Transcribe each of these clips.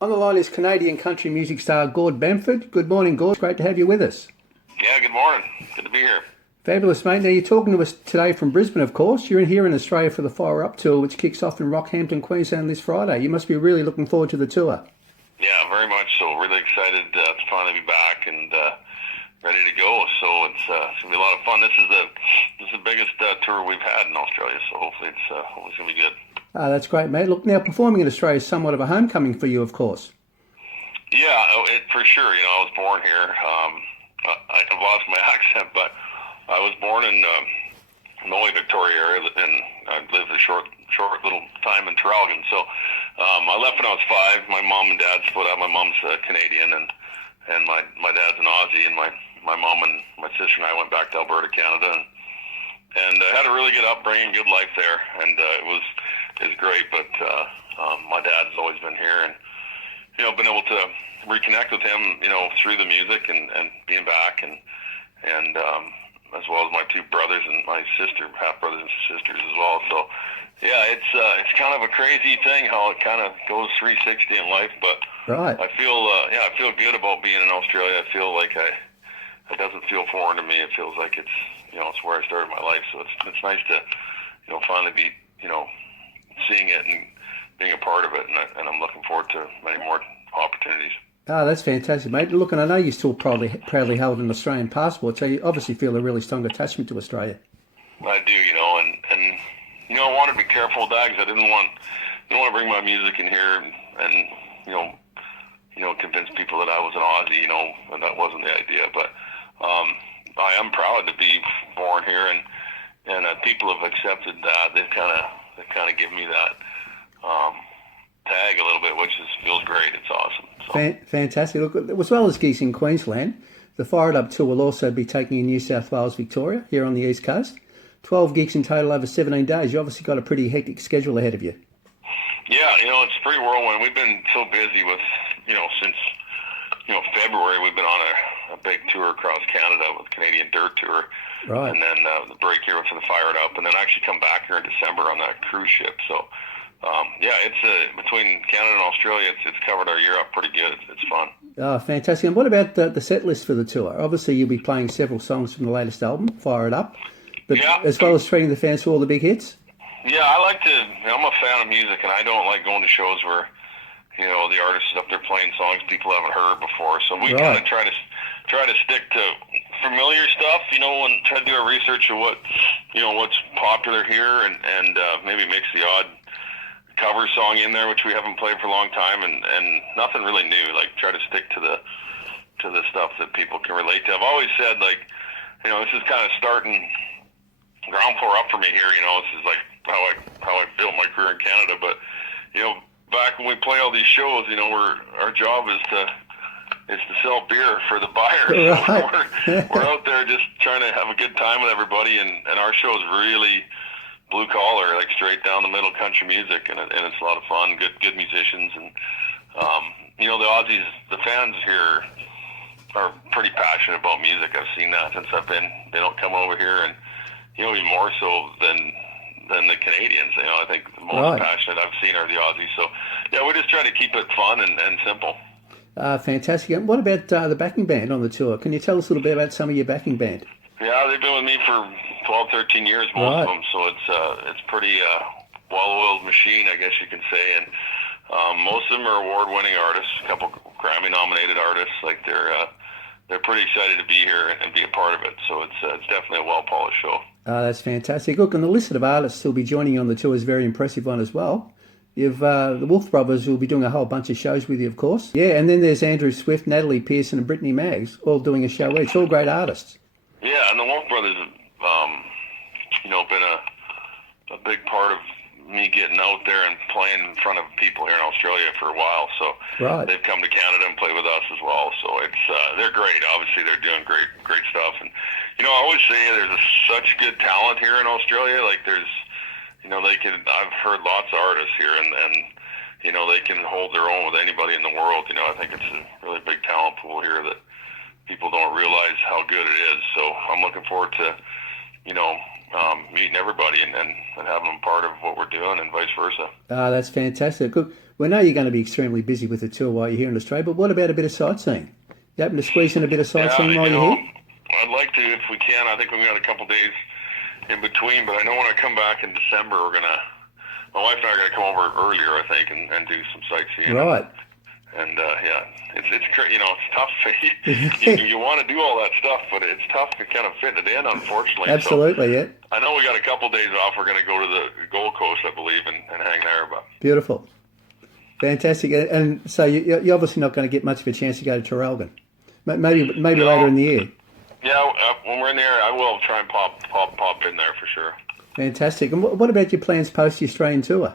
On the line is Canadian country music star Gord Bamford. Good morning, Gord. Great to have you with us. Yeah, good morning. Good to be here. Fabulous, mate. Now, you're talking to us today from Brisbane, of course. You're in here in Australia for the Fire Up Tour, which kicks off in Rockhampton, Queensland this Friday. You must be really looking forward to the tour. Yeah, very much so. Really excited to finally be back and ready to go. So it's gonna be a lot of fun. This is the biggest tour we've had in Australia. So hopefully it's gonna be good. That's great, mate. Look, now performing in Australia is somewhat of a homecoming for you, of course. Yeah, it for sure. I was born here. I've lost my accent, but I was born in the only Victoria area, and I lived a short little time in Traralgon. So I left when I was 5. My mom and dad split up. My mom's Canadian, and my dad's an Aussie, and my mom and my sister and I went back to Alberta, Canada, and had a really good upbringing, good life there, and it was great. But my dad's always been here, and been able to reconnect with him, through the music and being back, and as well as my 2 brothers and my sister, half brothers and sisters as well. So yeah, it's kind of a crazy thing how it kind of goes 360 in life, but Right. I feel good about being in Australia. I feel like it doesn't feel foreign to me. It feels like it's where I started my life. So it's nice to finally be seeing it and being a part of it, and I'm looking forward to many more opportunities. That's fantastic, mate. Look, and I know you're still proudly held an Australian passport, so you obviously feel a really strong attachment to Australia. I do, and I want to be careful with that because I didn't want to bring my music in here and convince people that I was an Aussie, and that wasn't the idea. But I am proud to be born here, and people have accepted that. They've kind of given me that tag a little bit, which feels great. It's awesome. So. Fantastic. Look, as well as gigs in Queensland, the Fire It Up Tour will also be taking in New South Wales, Victoria, here on the East Coast. 12 gigs in total over 17 days. You obviously got a pretty hectic schedule ahead of you. Yeah, it's pretty whirlwind. We've been so busy with, since, February, we've been on a big tour across Canada with Canadian Dirt Tour. Right. And then the break here for the Fire It Up, and then actually come back here in December on that cruise ship. So, it's between Canada and Australia, it's covered our year up pretty good. It's fun. Oh, fantastic. And what about the set list for the tour? Obviously, you'll be playing several songs from the latest album, Fire It Up, but Yeah. as well as treating the fans to all the big hits? Yeah, I like to. I'm a fan of music, and I don't like going to shows where the artist is up there playing songs people haven't heard before. So we Right. kind of try to stick to familiar stuff, and try to do our research of what's popular here, and maybe mix the odd cover song in there, which we haven't played for a long time, and nothing really new. Like, try to stick to the stuff that people can relate to. I've always said, like, this is kind of starting ground floor up for me here. This is like how I built my career in Canada. But back when we play all these shows, our job is to sell beer for the buyers. Right. We're out there just trying to have a good time with everybody, and our show is really blue collar, like straight down the middle country music, and it's a lot of fun. Good musicians, and the Aussies, the fans here are pretty passionate about music. I've seen that since I've been. They don't come over here, and even more so than the Canadians. I think the most Right. passionate I've seen are the Aussies. So yeah, we just try to keep it fun and simple. Fantastic. And what about the backing band on the tour? Can you tell us a little bit about some of your backing band? Yeah, they've been with me for 12, 13 years, most Right. of them. So it's pretty well-oiled machine, I guess you can say. And most of them are award-winning artists, a couple Grammy-nominated artists. Like they're pretty excited to be here and be a part of it. So it's definitely a well-polished show. That's fantastic. Look, and the list of artists who'll be joining you on the tour is a very impressive one as well. You've the Wolf Brothers will be doing a whole bunch of shows with you, of course. Yeah, and then there's Andrew Swift, Natalie Pearson, and Brittany Maggs, all doing a show each. All great artists. Yeah, and the Wolf Brothers have, been a big part of me getting out there and playing in front of people here in Australia for a while. So Right. they've come to Canada and played with us as well. So they're great. Obviously, they're doing great stuff. And I always say there's such good talent here in Australia. Like I've heard lots of artists here, and they can hold their own with anybody in the world. I think it's a really big talent pool here that people don't realize how good it is. So I'm looking forward to, meeting everybody and having them part of what we're doing, and vice versa. That's fantastic. Look, We know you're going to be extremely busy with the tour while you're here in Australia, but what about a bit of sightseeing? You open to squeeze in a bit of sightseeing while you're here? I'd like to if we can. I think we've got a couple days in between, but I know when I come back in December, my wife and I are going to come over earlier, I think, and do some sightseeing. Right. And it's tough. You want to do all that stuff, but it's tough to kind of fit it in, unfortunately. Absolutely, yeah. I know we got a couple days off. We're going to go to the Gold Coast, I believe, and hang there. But beautiful, fantastic. And so you're obviously not going to get much of a chance to go to Traralgon. Maybe later in the year. Yeah, when we're in there, I will try and pop in there for sure. Fantastic. And what about your plans post the Australian tour?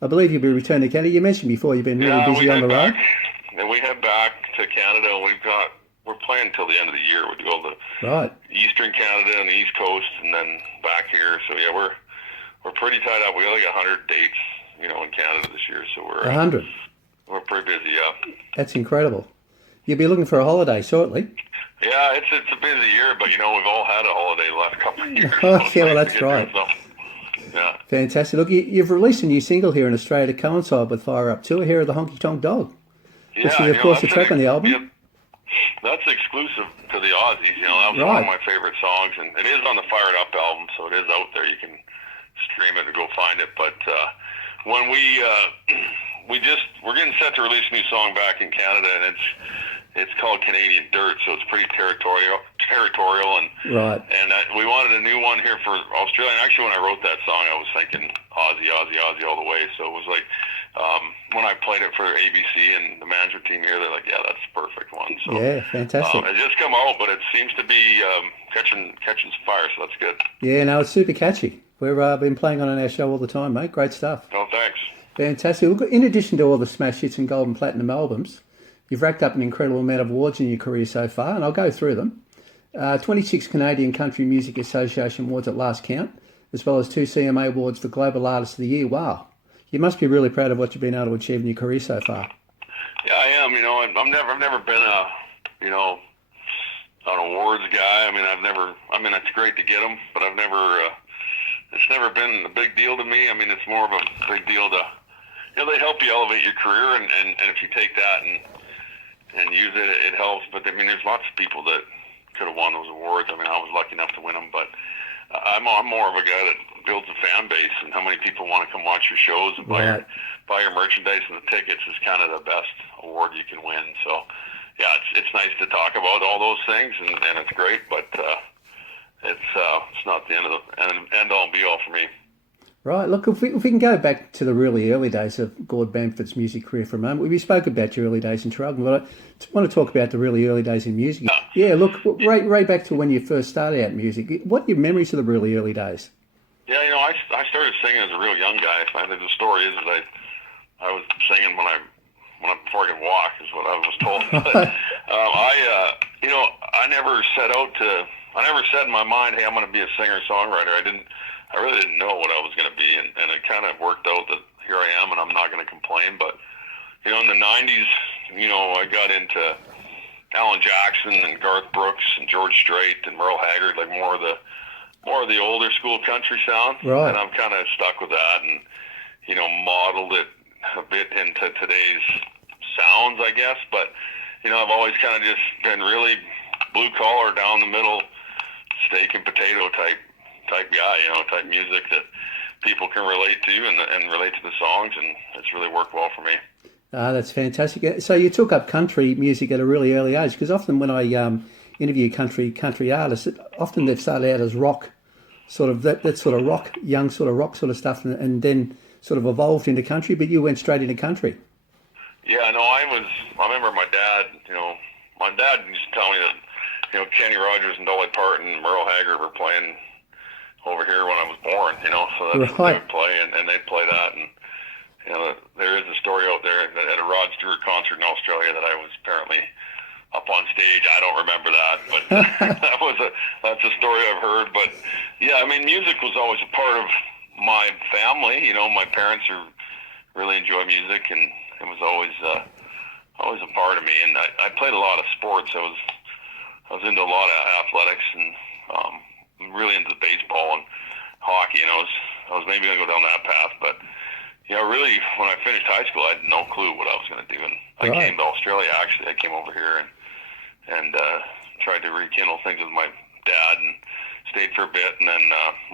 I believe you'll be returning to Canada. You mentioned before you've been really busy on the road. And we head back to Canada. We're playing until the end of the year. We go to right. Eastern Canada and the East Coast, and then back here. So yeah, we're pretty tied up. We got like 100 dates, in Canada this year. So we're 100. We're pretty busy. Yeah. That's incredible. You'll be looking for a holiday shortly. Yeah, it's a busy year, but we've all had a holiday the last couple of years. Yeah, well, that's right. Yeah. Fantastic. Look, you've released a new single here in Australia to coincide with Fire Up Tour, Hair of the Honky Tonk Dog. Yeah, which is, of course, a track on the album. Yeah, that's exclusive to the Aussies. That was one of my favorite songs, and it is on the Fired Up album, so it is out there. You can stream it and go find it. But when we're getting set to release a new song back in Canada, and it's called Canadian Dirt, so it's pretty territorial, and right. And we wanted a new one here for Australia. And actually, when I wrote that song, I was thinking Aussie all the way. So it was like when I played it for ABC and the management team here, they're like, "Yeah, that's the perfect one." So yeah, fantastic. It just come out, but it seems to be catching some fire, so that's good. Yeah, no, it's super catchy. We've been playing on our show all the time, mate. Great stuff. Oh, thanks. Fantastic. Look, in addition to all the smash hits and gold and platinum albums, you've racked up an incredible amount of awards in your career so far, and I'll go through them. 26 Canadian Country Music Association awards at last count, as well as 2 CMA awards for Global Artist of the Year. Wow. You must be really proud of what you've been able to achieve in your career so far. Yeah, I am. I've never been an awards guy. It's great to get them, but it's never been a big deal to me. It's more of a big deal to, they help you elevate your career, and if you take that and use it, it helps. But there's lots of people that could have won those awards. I was lucky enough to win them, but I'm more of a guy that builds a fan base, and how many people want to come watch your shows and buy your merchandise and the tickets is kind of the best award you can win. So yeah, it's nice to talk about all those things, and it's great, but it's not the end all and be all for me. Right. Look, if we can go back to the really early days of Gord Bamford's music career for a moment. We spoke about your early days in Traralgon, but I want to talk about the really early days in music. Yeah, look, right back to when you first started out in music. What are your memories of the really early days? Yeah, I started singing as a real young guy. I think the story is that I was singing before I could walk, is what I was told. But I never said in my mind, hey, I'm going to be a singer-songwriter. I really didn't know what I was going to be, and it kind of worked out that here I am, and I'm not going to complain. But in the 90s, I got into Alan Jackson and Garth Brooks and George Strait and Merle Haggard, like more of the older school country sound. Right. And I'm kind of stuck with that, and modeled it a bit into today's sounds, I guess. But I've always kind of just been really blue collar, down the middle, steak and potato type guy, type music that people can relate to and relate to the songs, and it's really worked well for me. That's fantastic. So you took up country music at a really early age, because often when I interview country artists, often they've started out as rock, sort of that sort of rock, young sort of rock sort of stuff, and then sort of evolved into country, but you went straight into country. Yeah, no, I remember my dad used to tell me that, Kenny Rogers and Dolly Parton and Merle Haggard were playing over here when I was born, so that's what they would play, and they'd play that, and, there is a story out there at a Rod Stewart concert in Australia that I was apparently up on stage. I don't remember that, but that's a story I've heard. But yeah, music was always a part of my family. My parents really enjoy music, and it was always a part of me. And I played a lot of sports. I was into a lot of athletics, and really into baseball and hockey. I was maybe gonna go down that path, but really, when I finished high school, I had no clue what I was going to do. And I Right. came to Australia, actually. I came over here and tried to rekindle things with my dad and stayed for a bit and then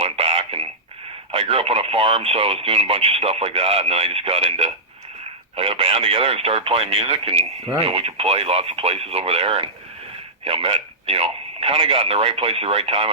went back. And I grew up on a farm, so I was doing a bunch of stuff like that. And then I just got a band together and started playing music. And, Right. we could play lots of places over there. And, kind of got in the right place at the right time.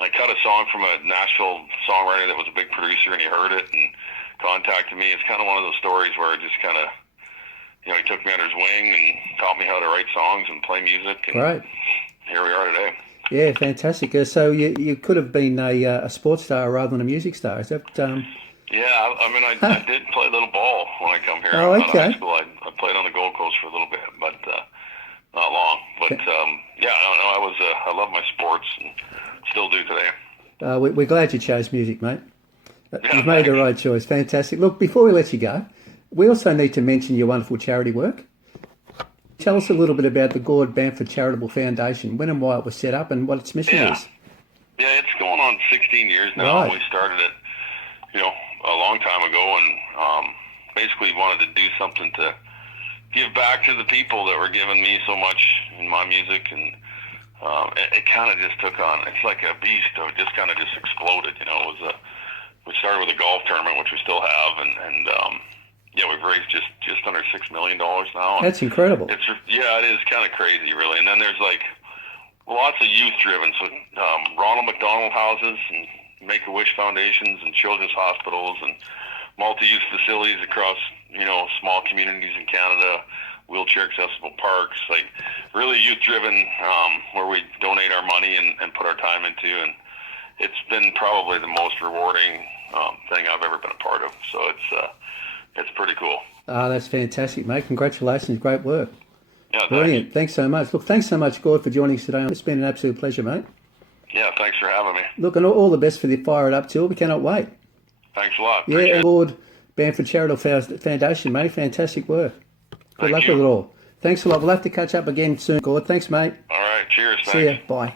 I cut a song from a Nashville songwriter that was a big producer, and he heard it and contacted me. It's kind of one of those stories where it just kind of, he took me under his wing and taught me how to write songs and play music. And Great. here we are today. Yeah, fantastic. So you could have been a sports star rather than a music star. Is that? Yeah, I did play a little ball when I come here. Oh, Out of okay. high school, I played on the Gold Coast for a little bit, but not long. But I love my sports and still do today. We're glad you chose music, mate. Yeah, You've made the thanks. right choice. Fantastic. Look, before we let you go, we also need to mention your wonderful charity work. Tell us a little bit about the Gord Bamford Charitable Foundation, when and why it was set up, and what its mission Yeah. is. Yeah, it's going on 16 years now. Right. We started it, a long time ago, and basically wanted to do something to give back to the people that were giving me so much in my music, and it kind of just took on. It's like a beast. It just kind of just exploded. It was we started with a golf tournament, which we still have, and we've raised just under $6 million now. And That's incredible. it is kind of crazy, really. And then there's like lots of youth driven, so Ronald McDonald houses and Make-A-Wish foundations and children's hospitals and multi-use facilities across small communities in Canada, wheelchair accessible parks, like really youth driven, where we donate our money and put our time into, and it's been probably the most rewarding thing I've ever been a part of. So it's pretty cool. That's fantastic, mate. Congratulations. Great work. Yeah, Brilliant. Thanks so much. Look, thanks so much, Gord, for joining us today. It's been an absolute pleasure, mate. Yeah, thanks for having me. Look, and all the best for the Fire It Up tour. We cannot wait. Thanks a lot. Yeah, Appreciate and it. Gord Bamford Charitable Foundation, mate. Fantastic work. Good Thank luck you. with it all. Thanks a lot. We'll have to catch up again soon, Gord. Thanks, mate. All right. Cheers. See ya. Thanks. Bye.